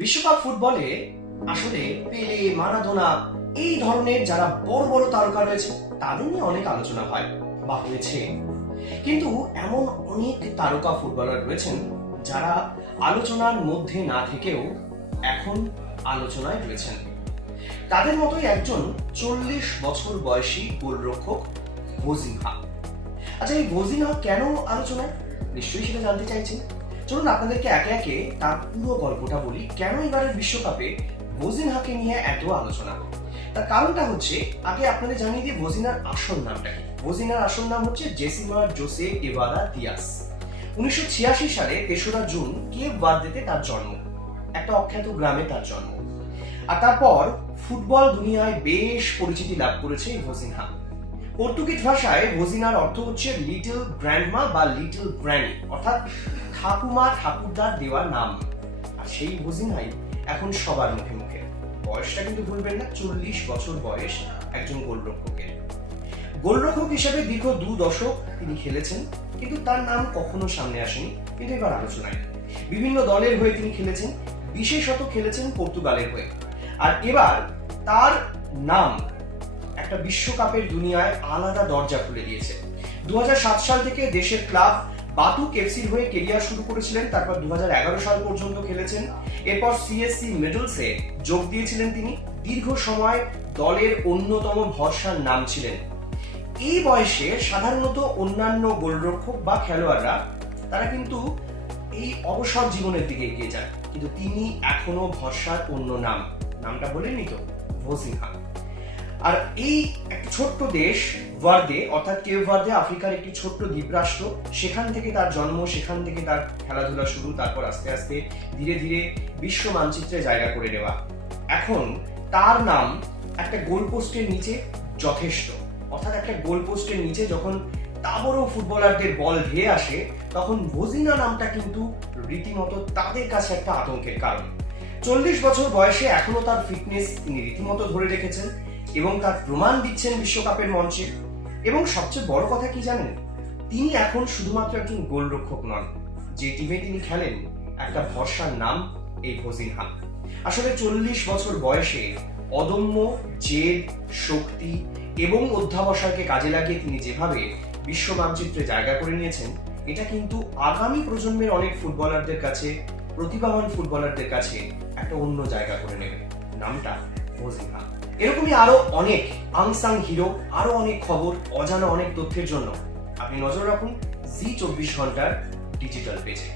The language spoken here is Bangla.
বিশ্বকাপ ফুটবলে আসলে পেলে, মারাদোনা এই ধরনের যারা বড় বড় তারকা রয়েছে তাদের নিয়ে অনেক আলোচনা হয় বা হয়েছে। কিন্তু এমন অনেক তারকা ফুটবলার রয়েছেন যারা আলোচনার মধ্যে না থেকেও এখন আলোচনায় রয়েছেন। তাদের মতোই একজন 40 বছর বয়সী গোলরক্ষক ভোজিনহা। আচ্ছা, এই ভোজিনহা কেন আলোচনায়, নিশ্চয়ই সেটা জানতে চাইছেন। চলুন আপনাদেরকে একে একে তার পুরো গল্পটা বলি, কেন এবারের বিশ্বকাপে ভোজিনহাকে নিয়ে এত আলোচনা। তার কারণটা হচ্ছে, আগে আপনাদের জানিয়ে দিয়ে ভোজিনার আসল নামটা কি। ভোজিনার আসল নাম হচ্ছে জেসিমার জোসে গেভারা দিয়াস। 1986 সালে 3রা জুন কেপ ভার্দেতে তার জন্ম, একটা অখ্যাত গ্রামে তার জন্ম। আর তারপর ফুটবল দুনিয়ায় বেশ পরিচিতি লাভ করেছে এই ভোজিনহা। পর্তুগিজ ভাষায় ভোজিনার অর্থ হচ্ছে লিটল গ্র্যান্ডমা বা লিটল গ্র্যানি, অর্থাৎ ঠাকুমা ঠাকুরদার দেওয়া নাম। আর সেই ভোজিনহাই এখন সবার মুখে মুখে। বয়সটা কিন্তু ভুলবেন না, 40 বছর বয়স একজন গোলরক্ষকের। গোলরক্ষক হিসেবে দীর্ঘ 2 দশক তিনি খেলেছেন, কিন্তু তার নাম কখনো সামনে আসেনি। কিন্তু এবার আলোচনায় বিভিন্ন দলের হয়ে তিনি খেলেছেন, বিশেষত খেলেছেন পর্তুগালের হয়ে। আর এবার তার নাম একটা বিশ্বকাপের দুনিয়ায় আলাদা দরজা খুলে দিয়েছে। 2007 সাল থেকে দেশের ক্লাব বাতুক এফসির হয়ে কেরিয়ার শুরু করেছিলেন, তারপর 2011 সাল পর্যন্ত খেলেছেন। এরপর সিএসসি মিডলসে যোগ দিয়েছিলেন তিনি। দীর্ঘ সময় দলের অন্যতম ভরসার নাম ছিলেন। এই বয়সে সাধারণত অন্যান্য গোলরক্ষক বা খেলোয়াড়রা তারা কিন্তু এই অবসর জীবনের দিকে এগিয়ে যায়, কিন্তু তিনি এখনো ভরসার অন্য নাম। নামটা বলেননি তো, ভোজিনহা। আর এই একটা ছোট্ট দেশ ভার্দে, অর্থাৎ কেপ ভার্দে আফ্রিকার একটি ছোট্ট দ্বীপরাষ্ট্র, সেখান থেকে তার জন্ম, সেখান থেকে তার খেলাধুলা শুরু, তারপর আস্তে আস্তে ধীরে ধীরে বিশ্ব মানচিত্রে জায়গা করে নেওয়া। এখন তার নাম একটা গোলপোস্টের নিচে যথেষ্ট, অর্থাৎ একটা গোলপোস্টের নিচে যখন তাবড় ফুটবলারদের বল ধেয়ে আসে, তখন ভোজিনা নামটা কিন্তু রীতিমতো তাদের কাছে একটা আতঙ্কের কারণ। 40 বছর বয়সে এখনো তার ফিটনেস তিনি রীতিমতো ধরে রেখেছেন এবং তার প্রমাণ দিচ্ছেন বিশ্বকাপের মঞ্চে। এবং সবচেয়ে বড় কথা কি জানেন, তিনি এখন শুধুমাত্র একজন গোলরক্ষক নন, যে টিমে তিনি খেলেন একটা ভরসার নাম এই ভোজিনহা। আসলে 40 বছর বয়সে অদম্য জেদ, শক্তি এবং অধ্যাবসায়কে কাজে লাগিয়ে তিনি যেভাবে বিশ্ব মানচিত্রে জায়গা করে নিয়েছেন, এটা কিন্তু আগামী প্রজন্মের অনেক ফুটবলারদের কাছে, প্রতিভাবান ফুটবলারদের কাছে একটা অন্য জায়গা করে নেবে। নামটা ভোজিনহা। এরকমই আরো অনেক আনসাং হিরো, আরো অনেক খবর, অজানা অনেক তথ্যের জন্য আপনি নজর রাখুন জি 24 ঘন্টার ডিজিটাল পেজে।